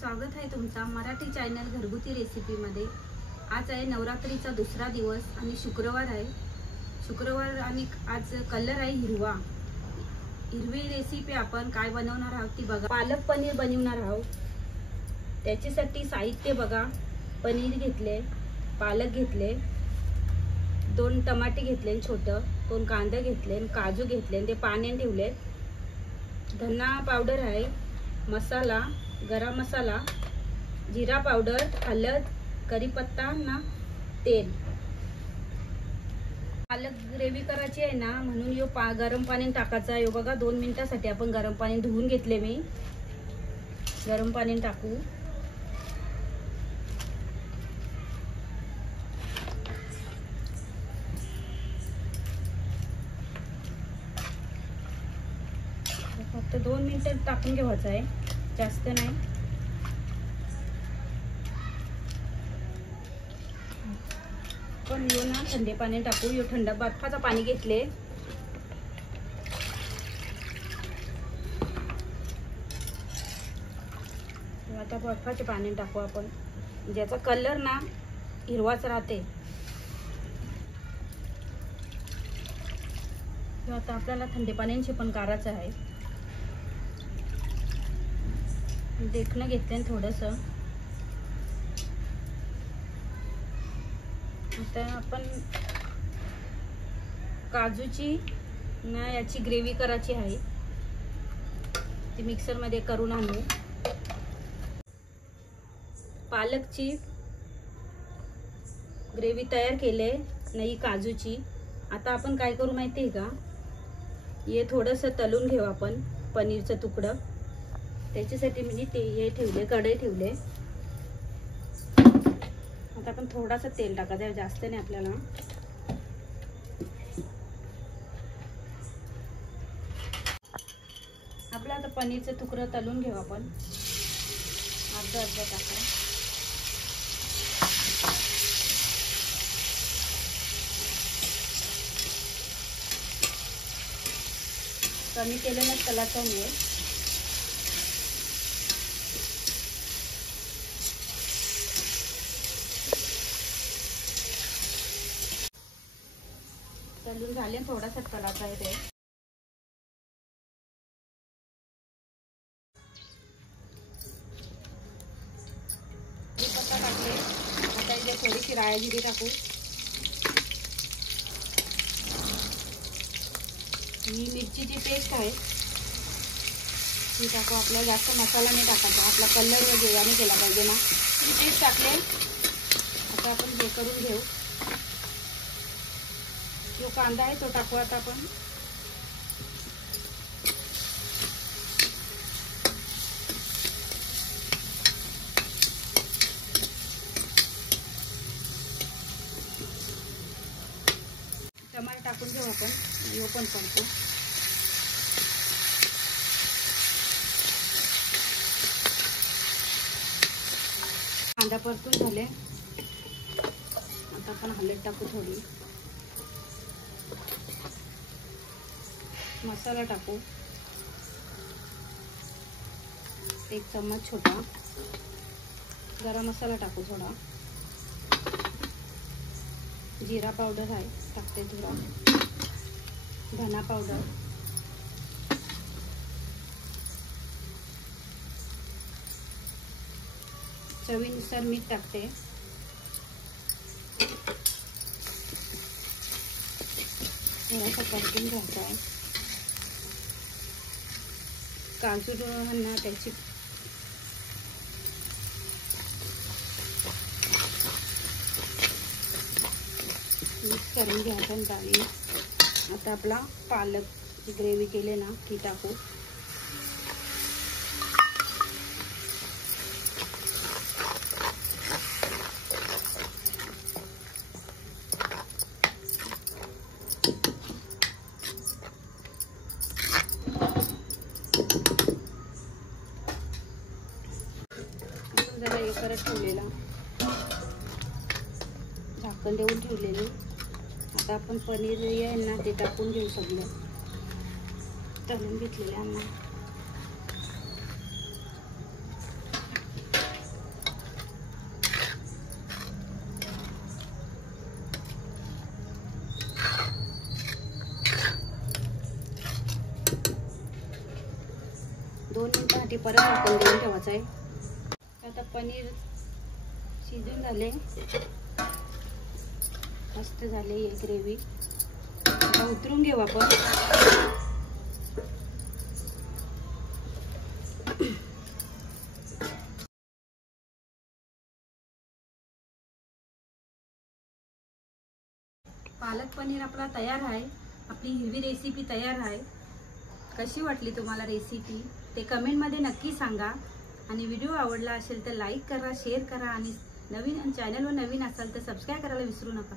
स्वागत आहे तुमचा मराठी चॅनल घरगुती रेसिपीमध्ये। आज आहे नवरात्रीचा दुसरा दिवस आणि शुक्रवार आहे। शुक्रवार आणि आज कलर आहे हिरवा। हिरवी रेसिपी आपण काय बनवणार आहोत ती बघा। पालक पनीर बनवणार आहोत। त्याच्यासाठी साहित्य बघा, पनीर घेतले, पालक घेतले, 2 टमाटे घेतले छोटे, 2 कांदे घेतले, काजू घेतले, ते पाण्यात ठेवले। धना पावडर आहे, मसाला, गरम मसाला, जीरा पावडर, हळद, कढीपत्ता ना तेल। पालक ग्रेव्ही करायची आहे ना, म्हणून यो गरम पाणी टाकायचा आहे। बघा 2 मिनिटासाठी आपण गरम पाणी धुवून घेतले। मी गरम पाणी टाकू। फक्त 2 मिनिटं टाकून घ्यायचं आहे, जास्त नाही। पण यो ना थंडे पाणी टाकू। यो थंड बर्फाचं पाणी घेतले। आता बर्फाचे पाणी टाकू आपण, ज्याचा कलर ना हिरवाच राहते। आता आपल्याला थंडे पाण्याचे पण करायचं आहे। देखणं घेतलं थोडंसं। आता आपण काजूची ना याची ग्रेव्ही करायची आहे, ती मिक्सर मध्ये करून आणू। पालकची ग्रेव्ही तयार केले नाही, काजूची। आता आपण काय करू माहिती आहे का, हे थोडंसं तळून घेऊ आपण पनीरचं तुकडं। त्याच्यासाठी मी ते हे ठेवले, कढई ठेवले। आता आपण थोडासा तेल टाकायचं, जास्त नाही आपल्याला। आपलं आता पनीरचं तुकडं तळून घेऊ आपण, अर्धा टाका। कमी केलेलं तलाचं नाही। तळून झाले, थोडासा तलाचा आहे ते। पत्ता टाकले, आता इथे थोडीशी राई जिरे टाकू। ही मिरचीची पेस्ट आहे, ती टाकू। आपल्याला जास्त मसाला नाही टाकायचा, आपला कलर वगैरे केला पाहिजे ना। ही पेस्ट टाकले। आता आपण हे करून घेऊ। जो कांदा आहे तो टाकू आता आपण। टमाटर टाकून घेऊ आपण, यो पण परतू। कांदा परतून झाले, आता आपण हळद टाकू थोडी, मसाला टाकू 1 चम्मच छोटा, गरम मसाला टाकू थोडा, जीरा पावडर आहे टाकते थोडा, धना पावडर, चवीनुसार मीठ टाकते। थोडासा परतून घ्यायचा आहे। काजू ना त्याची मिक्स करून घ्यायचं डाळी। आता आपला पालकची ग्रेव्ही केले ना ती टाकू। जरा हे करत ठेवलेला, झाकण देऊन ठेवलेले। आता आपण पनीर आहे ना ते टाकून घेऊ, सगळं तळून घेतलेले। 2 मिनिटांसाठी परत झाकण देऊन ठेवायचं आहे. आता पनीर शिजून झाले, मस्त झाले ही ग्रेव्ही. आता उतरून घेऊ आपण. पालक पनीर आपला तयार आहे. आपली हिरवी रेसिपी तयार आहे. कशी वाटली तुम्हाला रेसिपी ते कमेंटमध्ये नक्की सांगा. आणि व्हिडिओ आवडला असेल तर लाईक करा, शेअर करा आणि नवीन चॅनलवर नवीन असाल तर सबस्क्राईब करायला विसरू नका.